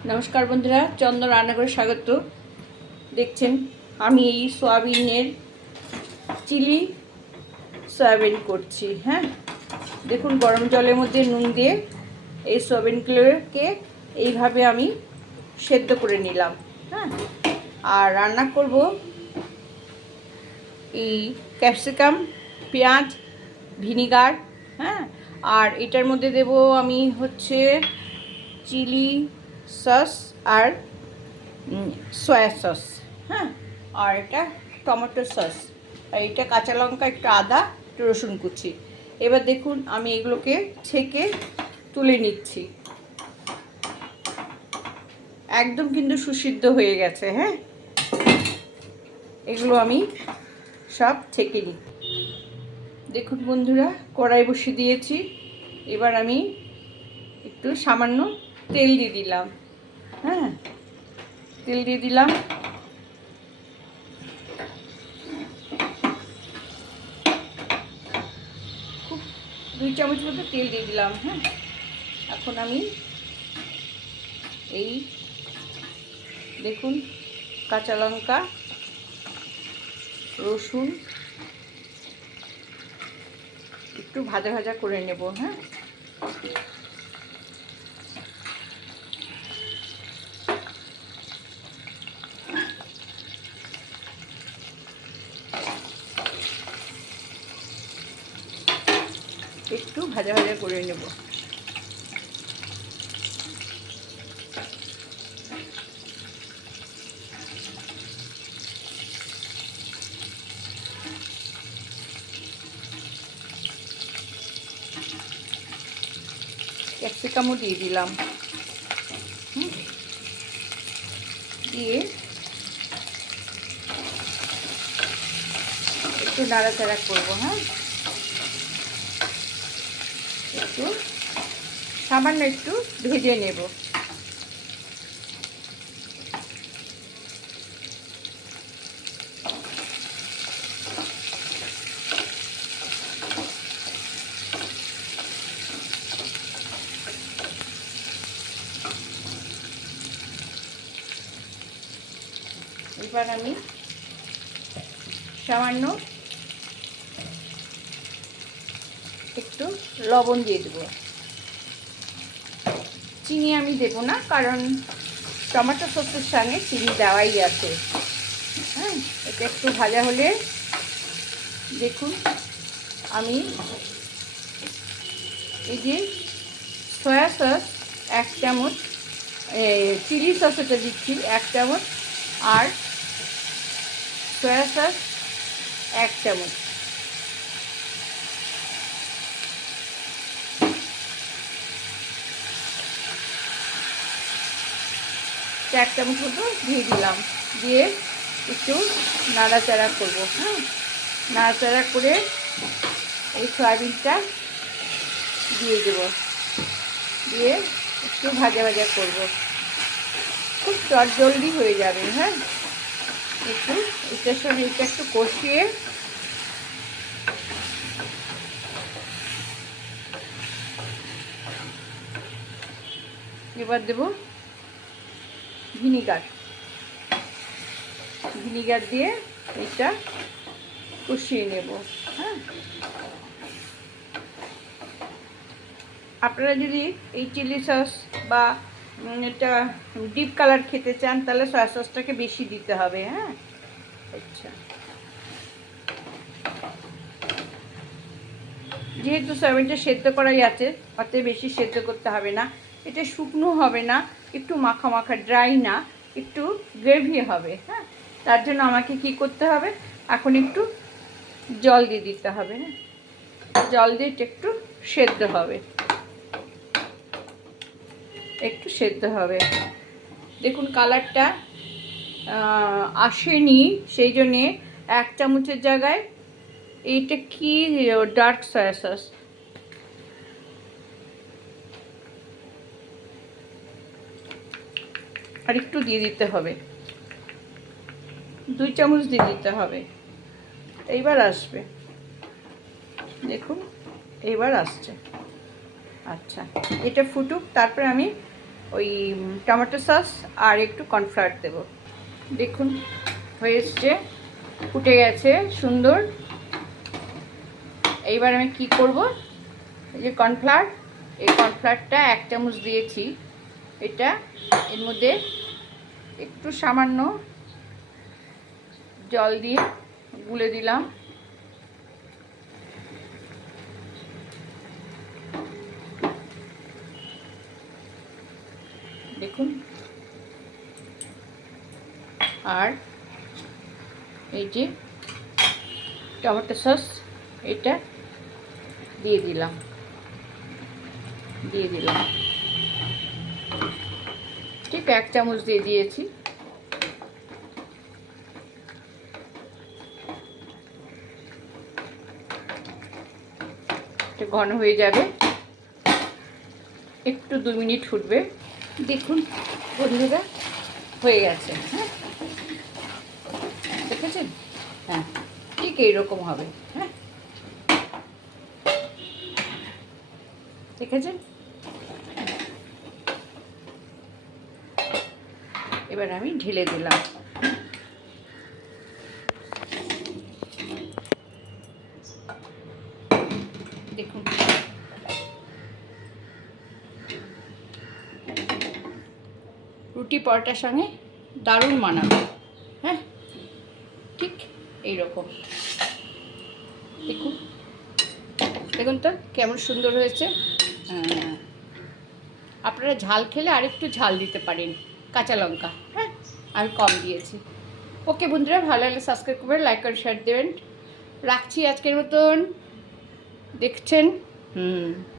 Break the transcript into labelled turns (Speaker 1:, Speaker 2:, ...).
Speaker 1: নমস্কার বন্ধুরা চন্দ্র রান্নাঘরে স্বাগত। দেখছেন, আমি এই সয়াবিনের চিলি সয়াবিন করছি হ্যাঁ? দেখুন, গরম জলের মধ্যে নুন দিয়ে এই সয়াবিনগুলোকে এইভাবে আমি সেদ্ধ করে নিলাম হ্যাঁ? আর রান্না করব এই ক্যাপসিকাম, পেঁয়াজ, ভিনিগার হ্যাঁ? আর এটার মধ্যে দেব আমি হচ্ছে চিলি সস আর সয়া সস। হ্যাঁ আর এটা টমেটো সস। আর এটা কাঁচা লঙ্কা, একটু আদা, একটু রসুন কুচি। এবার দেখুন, আমি এগুলোকে ছেঁকে তুলে নিচ্ছি। একদম কিন্তু সুসিদ্ধ হয়ে গেছে হ্যাঁ? এগুলো আমি সব ছেঁকে নিই। দেখুন বন্ধুরা, কড়াই বসিয়ে দিয়েছি। এবার আমি একটু সামান্য তেল দিয়ে দিলাম। হ্যাঁ তেল দিয়ে দিলাম। খুব দুই চামচ মতো তেল দিয়ে দিলাম হ্যাঁ। এখন আমি এই দেখুন কাঁচা লঙ্কা, রসুন একটু ভাজা ভাজা করে নেব হ্যাঁ একটু ভাজা ভাজা করে নেব। ক্যাপসিকামও দিয়ে দিলাম। দিয়ে একটু নাড়াচাড়া করব হ্যাঁ? একটু সামান্য একটু ভেজে নেব। এবার আমি সামান্য একটু লবণ দিয়ে দেবো। চিনি আমি দেব না, কারণ টমেটো সসের সঙ্গে চিনি দেওয়াই আছে। হ্যাঁ এটা একটু ভাজা হলে দেখুন, আমি এই যে সয়া সস এক চামচ চিলি সস এটা দিচ্ছি এক চামচ, আর সয়া সস এক চামচ। চার চামচ মতো দিয়ে দিলাম। দিয়ে একটু নাড়াচাড়া করব হ্যাঁ? নাড়াচাড়া করে এই সয়াবিনটা দিয়ে দেব। দিয়ে একটু ভাজা ভাজা করব। খুব চট জলদি হয়ে যাবে হ্যাঁ? একটু এটার সঙ্গে এটা একটু কষিয়ে এবার দেব ভিনিগার। ভিনিগার দিয়ে এটা কষিয়ে নেব হ্যাঁ? আপনারা যদি এই চিলি সস বা এটা ডিপ কালার খেতে চান, তাহলে সয়া সসটাকে বেশি দিতে হবে হ্যাঁ? আচ্ছা। যেহেতু সয়াবিনটা সেদ্ধ করাই আছে, অতএব বেশি সেদ্ধ করতে হবে না। এটা শুকনো হবে না একটু মাখা মাখা ড্রাই না, একটু গ্রেভি হবে হ্যাঁ? তার জন্য আমাকে কি করতে হবে? এখন একটু জল দিয়ে দিতে হবে হ্যাঁ? জল দিয়ে একটু সেদ্ধ হবে। একটু সেদ্ধ হবে। দেখুন কালারটা আসেনি, সেই জন্যে এক চামচের জায়গায় এইটা কি ডার্ক সয়া সস আর একটু দিয়ে দিতে হবে। দুই চামচ দিয়ে দিতে হবে। এইবার আসবে। দেখুন, এইবার আসছে। আচ্ছা এটা ফুটুক, তারপরে আমি ওই টমেটো সস আর একটু কর্নফ্লাওয়ার দেবো। দেখুন, হয়ে এসছে, ফুটে গেছে, সুন্দর। এইবার আমি কি করব? এই যে কর্নফ্লাওয়ার, এই কর্নফ্লাওয়ারটা এক চামচ দিয়েছি। এটা এর মধ্যে একটু সামান্য জল দিয়ে গুলে দিলাম। দেখুন। আর এই যে টমেটো সস, এটা দিয়ে দিলাম। দিয়ে দিলাম। ঠিক এক চামচ দিয়ে দিয়েছি। ঘন হয়ে যাবে। একটু দু মিনিট ফুটবে। দেখুন বন্ধুরা হয়ে গেছে হ্যাঁ? দেখেছেন? হ্যাঁ ঠিক এইরকম হবে হ্যাঁ? দেখেছেন? এবার আমি ঢেলে দিলাম। দেখুন। রুটি পরোটার সঙ্গে দারুণ মানাবে। হ্যাঁ? ঠিক এইরকম। দেখুন। দেখুন তো কেমন সুন্দর হয়েছে। হ্যাঁ। আপনারা ঝাল খেলে আরেকটু ঝাল দিতে পারেন। কাঁচা লঙ্কা হ্যাঁ আর কম দিয়েছি। ওকে বন্ধুরা, ভালো লাগলে সাবস্ক্রাইব করবেন লাইক আর শেয়ার দেবেন। রাখছি আজকের মতন। দেখছেন? হুম।